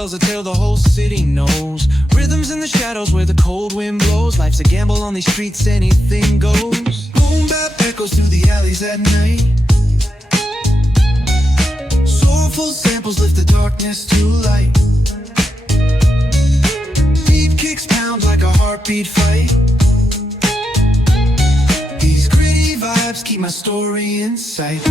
tells a tale the whole city knows. Rhythms in the shadows where the cold wind blows. Life's a gamble on these streets, anything goes. Boom bap echoes through the alleys at night. Soulful samples lift the darkness to light. Beat kicks pound like a heartbeat fight. These gritty vibes keep my story in sight.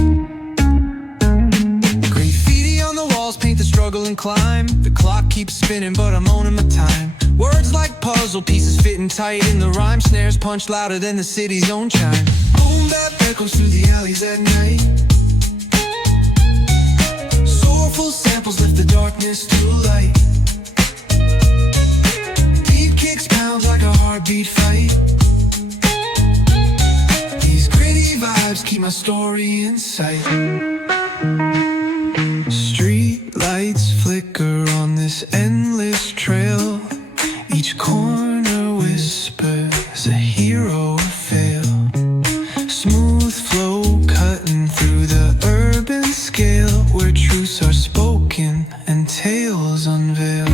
Graffiti on the walls paint the struggle and climb. The clock keeps spinning but I'm owning my time. Words like puzzle pieces fitting tight in the rhyme. Snares punch louder than the city's own chime. Boom bap echoes through the alleys at night. Soulful samples lift the darkness to light. Beat kicks pounds like a heartbeat fight. These gritty vibes keep my story in sight. Street lights flicker on this endless trail. Each corner whispers a hero of fail. Smooth flow cutting through the urban scale, where truths are spoken and tales unveil.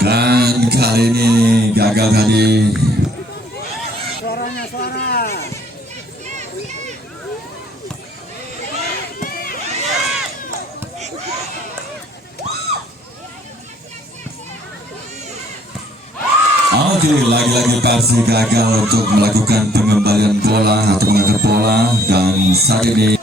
Dan kali ini gagal tadi. Suaranya suara. Oke, lagi-lagi Persib gagal untuk melakukan pengembalian bola atau mengangkat bola, dan saat ini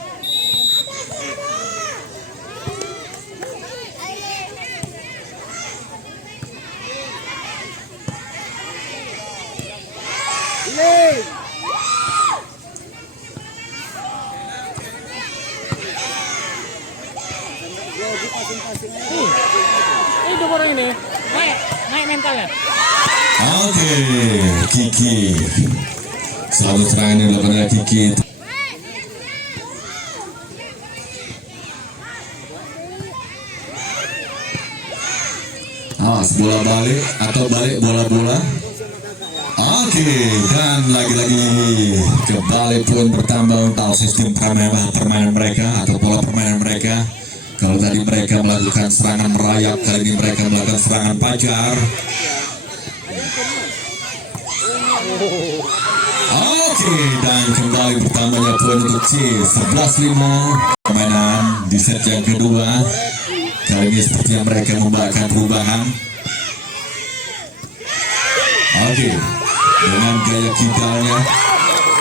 Itu orang ini naik mentalnya. oke, Kiki selalu serangan yang dilakukan oleh Kiki. Bola balik atau balik bola-bola. Oke, dan lagi-lagi kembali poin bertambah untuk sistem permainan mereka atau pola permainan mereka. Kalau tadi mereka melakukan serangan merayap, kali ini mereka melakukan serangan pajar. Oke, dan kembali bertambahnya poin untuk C 11-5. Permainan di set yang kedua. Kali ini sepertinya mereka membawakan perubahan. Oke, dengan gaya kitarnya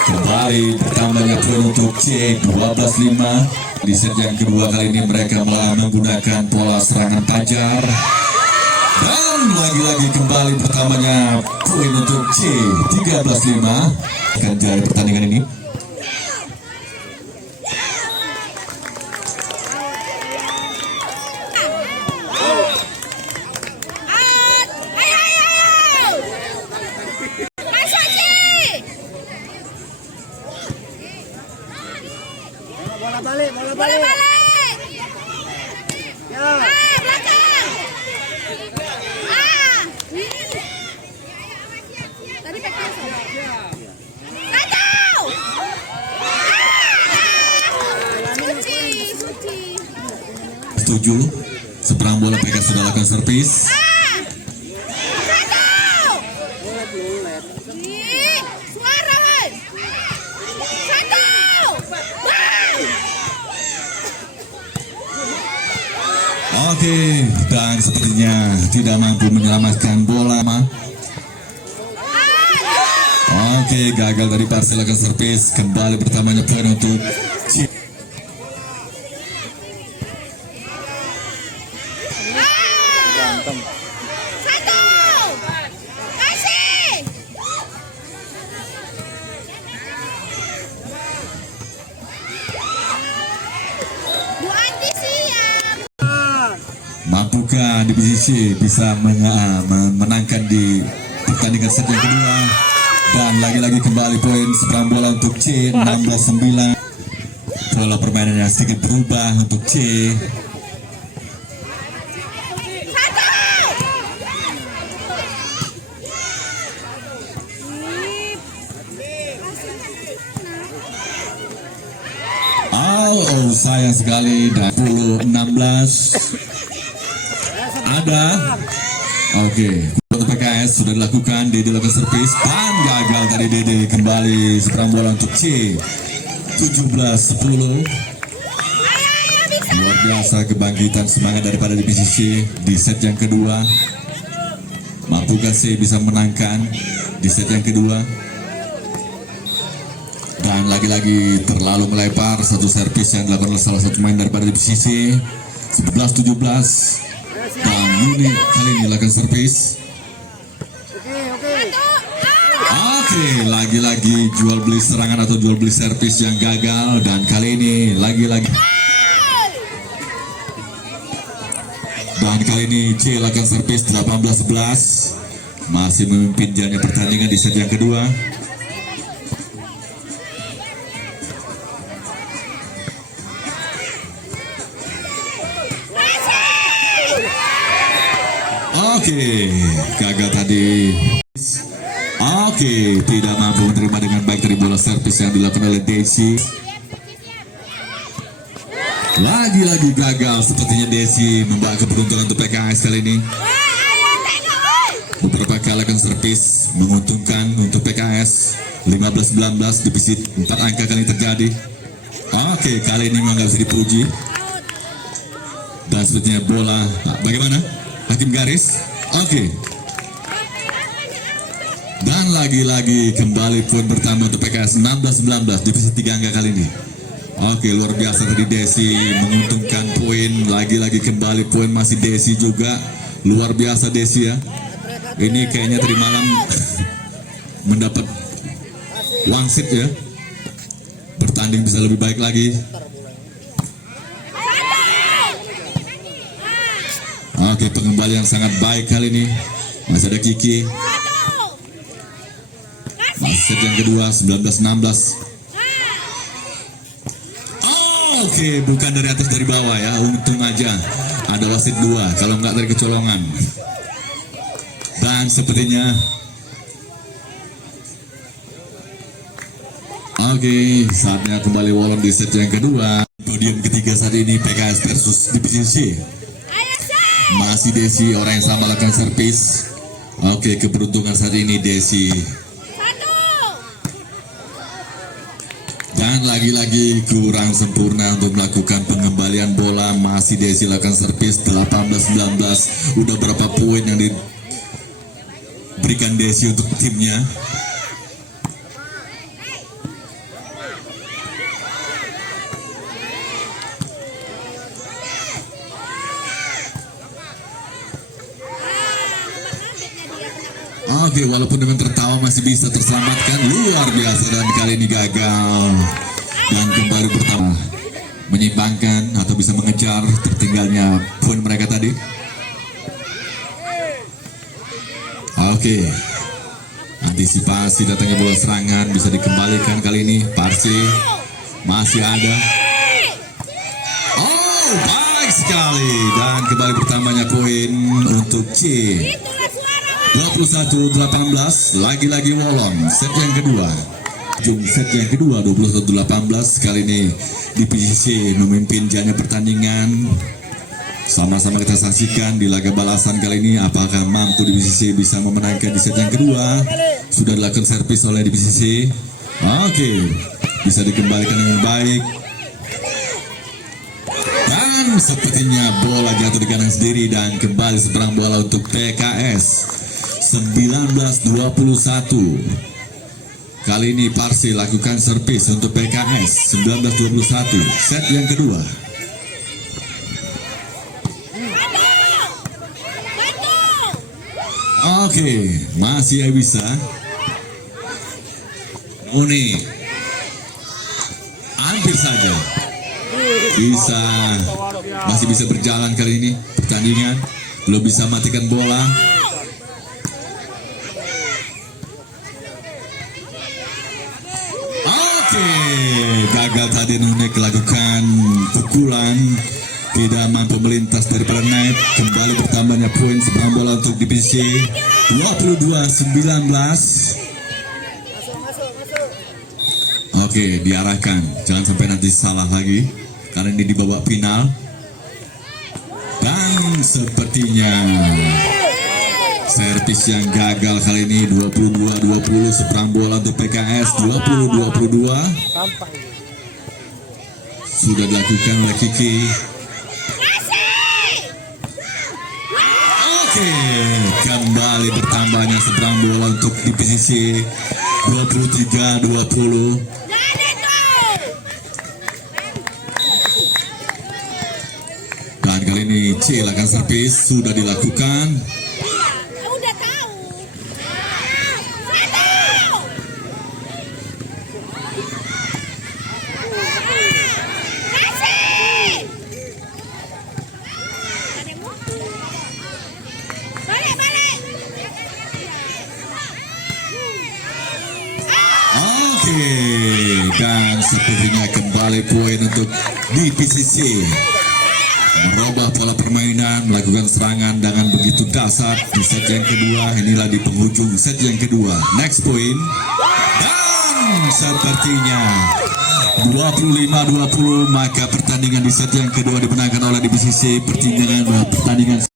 kembali bertambahnya poin untuk C 12-5. Di set yang kedua kali ini mereka malah menggunakan pola serangan pajar. Dan lagi-lagi kembali bertambahnya poin untuk C 13-5. Akan jadi pertandingan ini. Bola balik, bola balik. Ya. Belakang. Tadi pegang. Satu. Suci. Setuju. Seberang bola mereka sudah lakukan servis. Oke, dan sepertinya tidak mampu menyelamatkan bola. Oke, gagal dari Persib lakukan servis. Kembali pertamanya poin untuk C. Mampukah divisi C bisa menangkan di pertandingan set yang kedua? Dan lagi-lagi kembali poin seberang bola untuk C 16-9. Pola permainannya sedikit berubah untuk C. sayang sekali. Dan 10-16 ada. Oke, untuk PKS sudah dilakukan. Dede lakukan servis dan gagal tadi. Dede kembali seberang bola untuk C. 17-10. Luar biasa kebangkitan semangat daripada divisi C di set yang kedua. Mampukah C bisa menangkan di set yang kedua? Dan lagi-lagi terlalu melebar. Satu servis yang dilakukan oleh salah satu main daripada divisi C. 11-17. Dan Nuni kali ini lakukan servis. Oke, lagi-lagi jual beli serangan atau jual beli servis yang gagal. Dan kali ini lagi-lagi. Dan kali ini C lakukan servis 18-11. Masih memimpin jalannya pertandingan di set yang kedua. Oke, gagal tadi. Oke, tidak mampu menerima dengan baik dari bola servis yang dilakukan oleh Desi. Lagi-lagi gagal sepertinya Desi membawa keberuntungan untuk PKS kali ini. Beberapa kali akan servis menguntungkan untuk PKS. 15-19 divisi 4 angka kali ini terjadi. Oke, kali ini memang nggak bisa dipuji. Dan sepertinya bola bagaimana? Hakim garis. Oke. Dan lagi-lagi kembali poin pertama untuk PKS 16-19 divisi 3 angka kali ini. Oke, luar biasa tadi Desi menguntungkan poin. Lagi-lagi kembali poin masih Desi juga. Luar biasa Desi ya. Ini kayaknya tadi malam mendapat wangsit ya. Bertanding bisa lebih baik lagi. Oke, pengembalian sangat baik kali ini. Masih ada Kiki. Masih set yang kedua 19-16. Oke, bukan dari atas dari bawah ya. Untung aja ada wasit 2. Kalau nggak dari kecolongan. Dan sepertinya oke, saatnya kembali Wolong di set yang kedua. Podium ketiga saat ini PKS versus divisi C. Masih Desi, orang yang sama lakukan servis. Oke, keberuntungan saat ini Desi. Dan lagi-lagi kurang sempurna untuk melakukan pengembalian bola. Masih Desi lakukan servis 18-19. Udah berapa poin yang diberikan Desi untuk timnya? Oke, walaupun dengan tertawa masih bisa terselamatkan. Luar biasa, dan kali ini gagal. Dan kembali pertama menyimbangkan atau bisa mengejar tertinggalnya poin mereka tadi. Oke, antisipasi datangnya bola serangan bisa dikembalikan kali ini. Parsi masih ada. Oh, baik sekali. Dan kembali pertamanya poin untuk C. 21-18, lagi-lagi Wolong. Set yang kedua. Set yang kedua 21-18. Kali ini divisi C memimpin jalannya pertandingan. Sama-sama kita saksikan di laga balasan kali ini. Apakah mampu divisi C bisa memenangkan di set yang kedua? Sudah dilakukan servis oleh divisi C. Oke, bisa dikembalikan dengan baik. Dan sepertinya bola jatuh di kandang sendiri dan kembali seberang bola untuk PKS. 19-21. Kali ini Parsi lakukan servis untuk PKS. 19-21. Set yang kedua. Oke, masih bisa. Uni hampir saja masih bisa berjalan kali ini pertandingan. Belum bisa matikan bola. Gagal tadi Nunek lakukan pukulan, tidak mampu melintas daripada Knight. Kembali bertambahnya poin seberang bola untuk divisi 22-19. Oke, diarahkan, jangan sampai nanti salah lagi Kali ini di babak final. Dan sepertinya servis yang gagal kali ini 22-20 seberang bola untuk PKS 20-22 sudah dilakukan oleh Kiki. Oke, kembali bertambahnya seberang bola untuk di posisi 23-20. Dan kali ini silakan servis sudah dilakukan. Udah tahu. Kasih. Balik. Oke, dan sepertinya kembali poin untuk DPCC. Merubah pola permainan, melakukan serangan dengan begitu dasar di set yang kedua. Inilah di penghujung set yang kedua. Next point. Dan sepertinya 25-20 maka pertandingan di set yang kedua dimenangkan oleh DPCC. Pertandingan